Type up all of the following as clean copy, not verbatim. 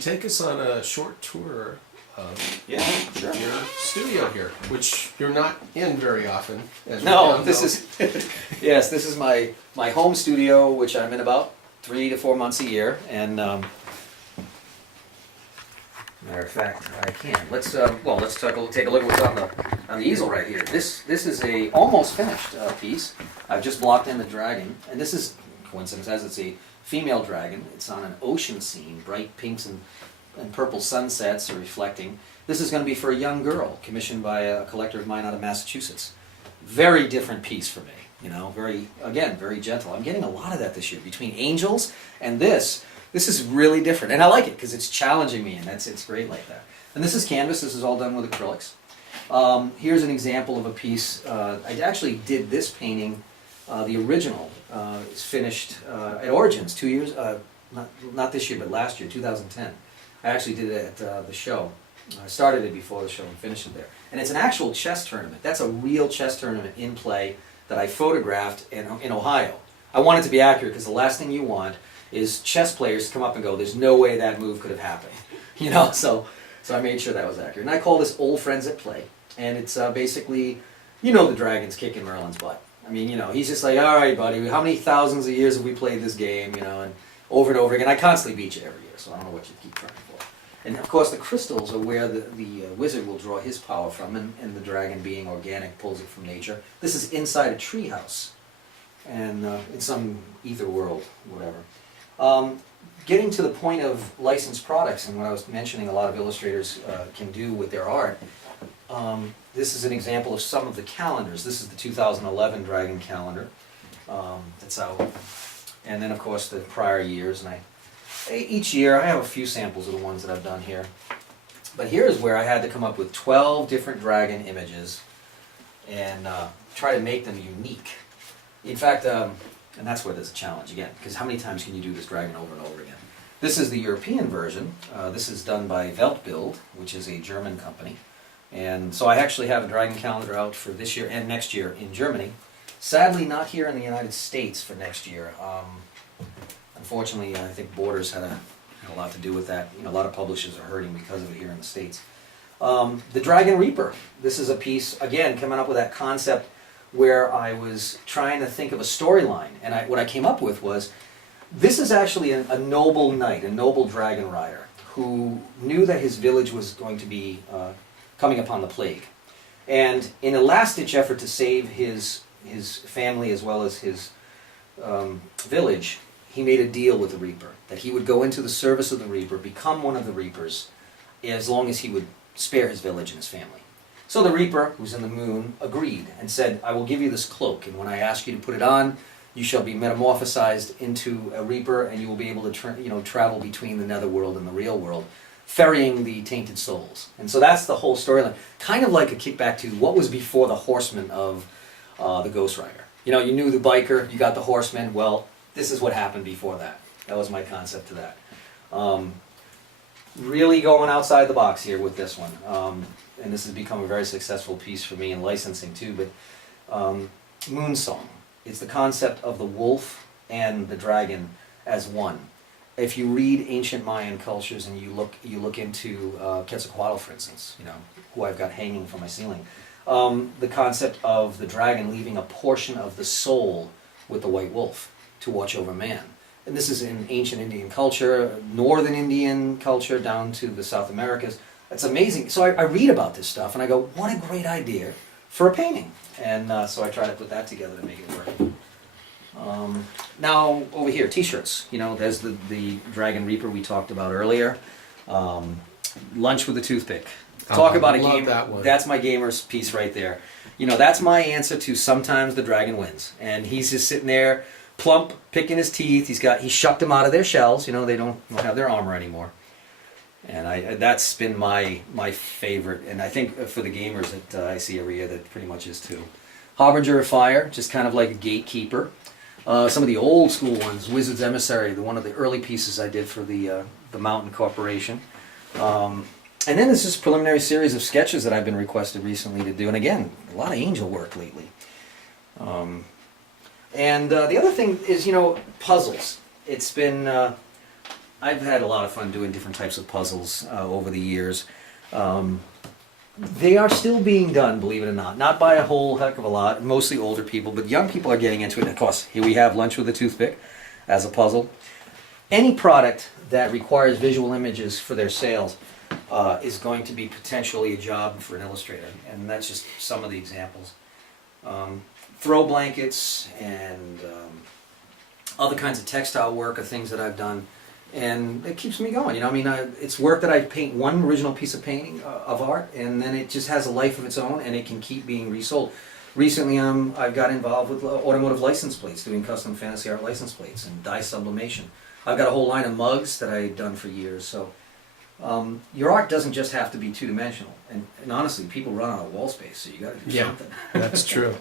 take us on a short tour of Yeah, sure. your studio here, which you're not in very often? As we No, now this know. is yes, this is my home studio, which I'm in about 3 to 4 months a year. And matter of fact, I can. Let's take a look at what's on the easel right here. This is a almost finished piece. I've just blocked in the dragon, and this is coincidence as it's a female dragon. It's on an ocean scene, bright pinks and purple sunsets are reflecting. This is going to be for a young girl, commissioned by a collector of mine out of Massachusetts. Very different piece for me, you know, very gentle. I'm getting a lot of that this year. Between angels and this is really different. And I like it because it's challenging me, and it's great like that. And this is canvas. This is all done with acrylics. Here's an example of a piece. I actually did this painting, the original. It's finished at Origins 2 years, not this year, but last year, 2010. I actually did it at the show. I started it before the show and finished it there. And it's an actual chess tournament. That's a real chess tournament in play that I photographed in Ohio. I want it to be accurate because the last thing you want is chess players to come up and go, there's no way that move could have happened. You know, so I made sure that was accurate. And I call this Old Friends at Play. And it's basically, you know, the dragon's kicking Merlin's butt. I mean, you know, he's just like, all right, buddy, how many thousands of years have we played this game, you know, and over again. I constantly beat you every year, so I don't know what you keep trying for. And of course, the crystals are where the wizard will draw his power from, and the dragon, being organic, pulls it from nature. This is inside a treehouse, and in some ether world, whatever. Getting to the point of licensed products, and what I was mentioning a lot of illustrators can do with their art, this is an example of some of the calendars. This is the 2011 Dragon calendar. That's out. And then, of course, the prior years. And each year I have a few samples of the ones that I've done here. But here's where I had to come up with 12 different dragon images and try to make them unique. In fact, and that's where there's a challenge again, because how many times can you do this dragon over and over again? This is the European version. This is done by Weltbild, which is a German company. And so I actually have a dragon calendar out for this year and next year in Germany. Sadly, not here in the United States for next year. Unfortunately, I think borders had a lot to do with that. You know, a lot of publishers are hurting because of it here in the States. The Dragon Reaper. This is a piece, again, coming up with that concept where I was trying to think of a storyline. And what I came up with was, this is actually a noble knight, a noble dragon rider, who knew that his village was going to be coming upon the plague. And in a last-ditch effort to save his family as well as his village, he made a deal with the Reaper, that he would go into the service of the Reaper, become one of the Reapers, as long as he would spare his village and his family. So the Reaper, who's in the moon, agreed and said, I will give you this cloak, and when I ask you to put it on, you shall be metamorphosized into a Reaper, and you will be able to travel between the netherworld and the real world, ferrying the tainted souls. And so that's the whole storyline. Kind of like a kickback to what was before the Horseman of the Ghost Rider. You know, you knew the biker, you got the Horseman. Well, this is what happened before that. That was my concept to that. Really going outside the box here with this one. And this has become a very successful piece for me in licensing too. But Moonsong. It's the concept of the wolf and the dragon as one. If you read ancient Mayan cultures and you look into Quetzalcoatl, for instance, you know, who I've got hanging from my ceiling, the concept of the dragon leaving a portion of the soul with the white wolf to watch over man. And this is in ancient Indian culture, northern Indian culture, down to the South Americas. It's amazing. So I read about this stuff and I go, what a great idea for a painting. And so I try to put that together to make it work. Now over here, t-shirts. You know, there's the Dragon Reaper we talked about earlier. Lunch with a toothpick. Talk about a game. That's my gamer's piece right there. You know, that's my answer to sometimes the dragon wins. And he's just sitting there, plump, picking his teeth. He shucked them out of their shells. You know, they don't have their armor anymore. And that's been my favorite. And I think for the gamers that I see every year, that pretty much is too. Harbinger of Fire, just kind of like a gatekeeper. Some of the old school ones, Wizard's Emissary, one of the early pieces I did for the Mountain Corporation. And then there's this preliminary series of sketches that I've been requested recently to do. And again, a lot of angel work lately. And the other thing is, you know, puzzles. It's been I've had a lot of fun doing different types of puzzles over the years. They are still being done, believe it or not. Not by a whole heck of a lot, mostly older people, but young people are getting into it. Of course, here we have Lunch with a Toothpick as a puzzle. Any product that requires visual images for their sales is going to be potentially a job for an illustrator, and that's just some of the examples. Throw blankets and other kinds of textile work are things that I've done, and it keeps me going. You know, I mean, it's work that I paint one original piece of painting of art, and then it just has a life of its own, and it can keep being resold. Recently, I've got involved with automotive license plates, doing custom fantasy art license plates and dye sublimation. I've got a whole line of mugs that I've done for years. So your art doesn't just have to be two-dimensional, and honestly, people run out of wall space, so you got to do something. That's true.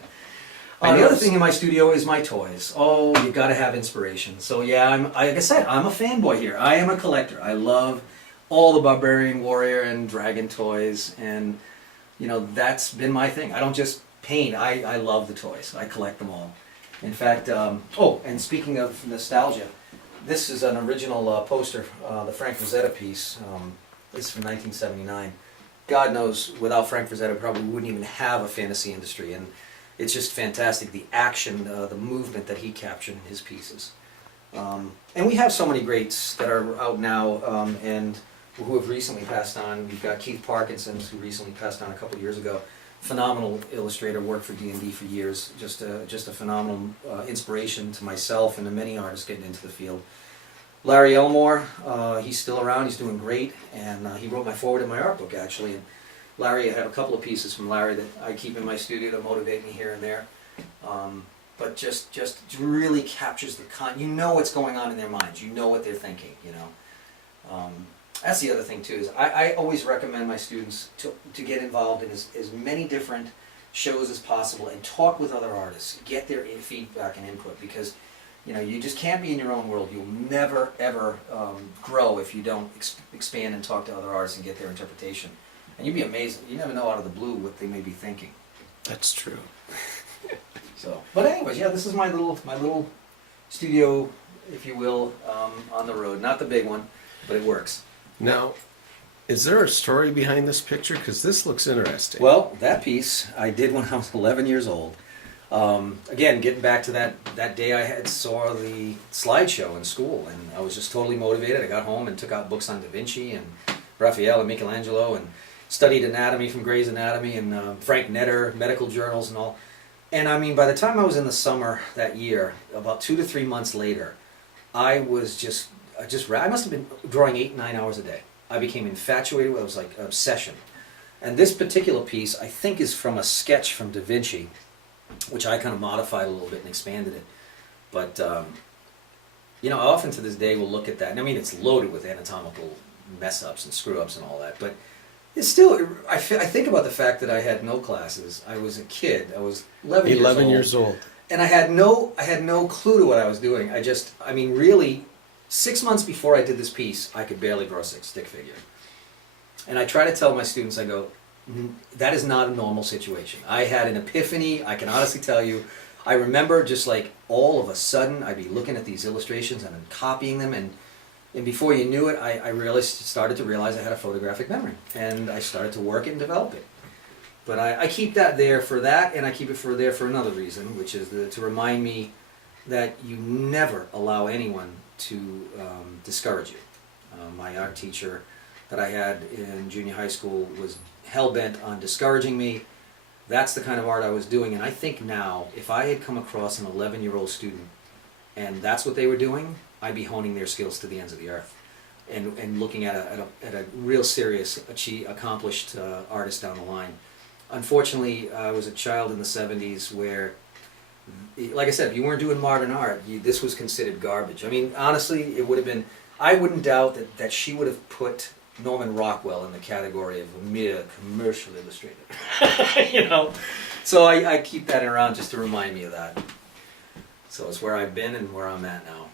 The other thing in my studio is my toys. Oh, you got to have inspiration. So yeah, like I said, I'm a fanboy here. I am a collector. I love all the Barbarian Warrior and Dragon toys, and you know that's been my thing. I don't just paint. I love the toys. I collect them all. In fact, oh, and speaking of nostalgia, this is an original poster, the Frank Frazetta piece. This is from 1979. God knows, without Frank Frazetta, probably wouldn't even have a fantasy industry. And it's just fantastic, the action, the movement that he captured in his pieces. And we have so many greats that are out now and who have recently passed on. We've got Keith Parkinson, who recently passed on a couple years ago. Phenomenal illustrator, worked for D&D for years. Just a phenomenal inspiration to myself and to many artists getting into the field. Larry Elmore, he's still around, he's doing great, and he wrote my foreword in my art book, actually. And Larry, I have a couple of pieces from Larry that I keep in my studio to motivate me here and there. But just really captures the you know what's going on in their minds, you know what they're thinking, you know. That's the other thing too, is I always recommend my students to get involved in as many different shows as possible and talk with other artists, get their feedback and input, because you know, you just can't be in your own world. You'll never ever grow if you don't expand and talk to other artists and get their interpretation. And you'd be amazed. You never know out of the blue what they may be thinking. That's true. So, but anyways, yeah, this is my little studio, if you will, on the road. Not the big one, but it works. Now, is there a story behind this picture? Because this looks interesting. Well, that piece I did when I was 11 years old. Again, getting back to that day I saw the slideshow in school, and I was just totally motivated. I got home and took out books on Da Vinci and Raphael and Michelangelo, and studied anatomy from Gray's Anatomy and Frank Netter, medical journals and all. And I mean, by the time I was in the summer that year, about 2 to 3 months later, I must have been drawing 8-9 hours a day. I became infatuated with it. It was like an obsession. And this particular piece, I think, is from a sketch from Da Vinci, which I kind of modified a little bit and expanded it. But, you know, I often to this day will look at that, and I mean, it's loaded with anatomical mess-ups and screw-ups and all that, but it's still, I think about the fact that I had no classes. I was a kid. I was 11 years old. And I had no clue to what I was doing. I mean, really, 6 months before I did this piece, I could barely draw a stick figure. And I try to tell my students, I go, that is not a normal situation. I had an epiphany, I can honestly tell you. I remember just like all of a sudden, I'd be looking at these illustrations and then copying them, and before you knew it, I started to realize I had a photographic memory, and I started to work it and develop it. But I keep that there for that, and I keep it there for another reason, which is to remind me that you never allow anyone to discourage you. My art teacher that I had in junior high school was hell-bent on discouraging me. That's the kind of art I was doing, and I think now, if I had come across an 11-year-old student and that's what they were doing, I'd be honing their skills to the ends of the earth, and looking at a real serious, accomplished artist down the line. Unfortunately, I was a child in the 70s where, like I said, if you weren't doing modern art, this was considered garbage. I mean, honestly, it would have been, I wouldn't doubt that she would have put Norman Rockwell in the category of a mere commercial illustrator. You know? So I keep that around just to remind me of that. So it's where I've been and where I'm at now.